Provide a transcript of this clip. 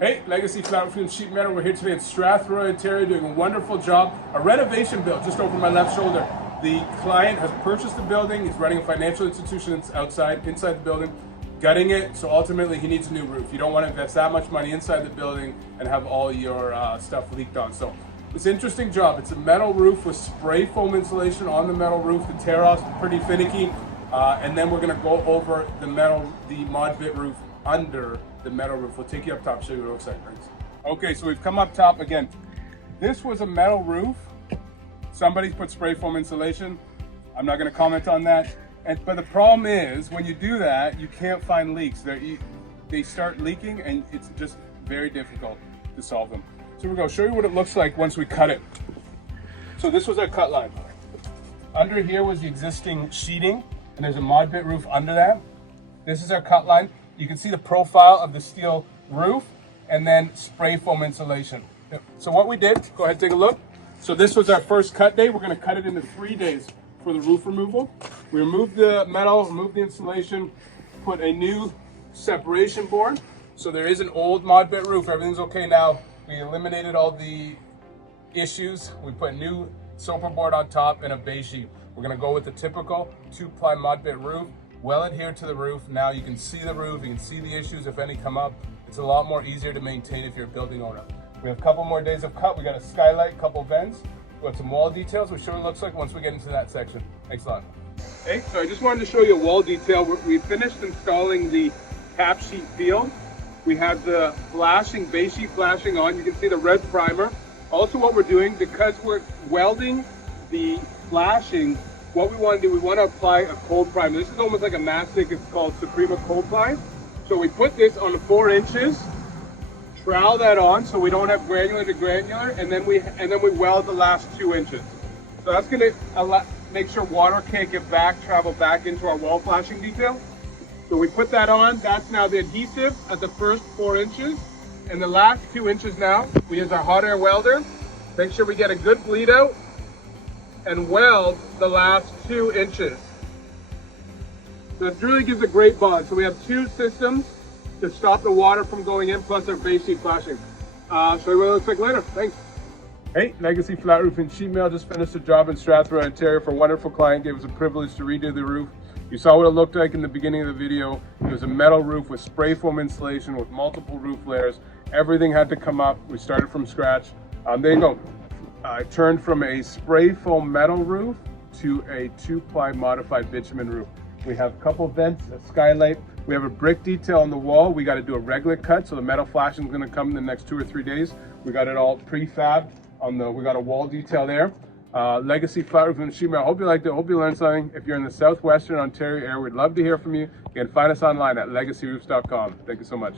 Hey, Legacy Flat Roof and Sheet Metal. We're here today at Strathroy Ontario doing a wonderful job. A renovation build just over my left shoulder. The client has purchased the building. He's running a financial institution inside the building, gutting it. So ultimately he needs a new roof. You don't want to invest that much money inside the building and have all your stuff leaked on. So it's an interesting job. It's a metal roof with spray foam insulation on the metal roof. The tear off's pretty finicky. And then we're gonna go over the mod bit roof under the metal roof. We'll take you up top, show you what it looks like. Okay, so we've come up top again. This was a metal roof. Somebody's put spray foam insulation. I'm not gonna comment on that. But the problem is, when you do that, you can't find leaks. They start leaking and it's just very difficult to solve them. So we're gonna show you what it looks like once we cut it. So this was our cut line. Under here was the existing sheeting, and there's a mod bit roof under that. This is our cut line. You can see the profile of the steel roof and then spray foam insulation. So what we did, go ahead and take a look. So this was our first cut day. We're gonna cut it into 3 days for the roof removal. We removed the metal, removed the insulation, put a new separation board. So there is an old mod bit roof. Everything's okay now. We eliminated all the issues. We put new soper board on top and a base sheet. We're gonna go with the typical 2-ply mod bit roof, well adhered to the roof. Now you can see the roof, you can see the issues if any come up. It's a lot more easier to maintain if you're a building owner. We have a couple more days of cut. We got a skylight, couple vents. We got some wall details. We'll show you what it looks like once we get into that section. Thanks a lot. Hey, so I just wanted to show you a wall detail. We finished installing the cap sheet field. We have the flashing, base sheet flashing on. You can see the red primer. Also what we're doing, because we're welding the flashing, what we want to do, we want to apply a cold primer. This is almost like a mastic. It's called Suprema Cold Ply. So we put this on 4 inches, trowel that on so we don't have granular to granular, and then we weld the last 2 inches. So that's going to make sure water can't get travel back into our wall flashing detail. So we put that on. That's now the adhesive at the first 4 inches. And the last 2 inches now, we use our hot air welder. Make sure we get a good bleed out and weld the last 2 inches. So it really gives a great bond. So we have 2 systems to stop the water from going in, plus our base sheet flashing. Show you what it looks like later. Thanks. Hey, Legacy Flat Roof and Sheet Metal just finished a job in Strathroy, Ontario for a wonderful client. Gave us a privilege to redo the roof. You saw what it looked like in the beginning of the video. It was a metal roof with spray foam insulation with multiple roof layers. Everything had to come up. We started from scratch. There you go. I turned from a spray foam metal roof to a 2-ply modified bitumen roof. We have a couple vents, a skylight. We have a brick detail on the wall. We got to do a regular cut, so the metal flashing is going to come in the next 2 or 3 days. We got it all prefabbed we got a wall detail there. Legacy Flat Roof and Sheet Metal. I hope you liked it. I hope you learned something. If you're in the southwestern Ontario area, we'd love to hear from you. You can find us online at legacyroofs.com. Thank you so much.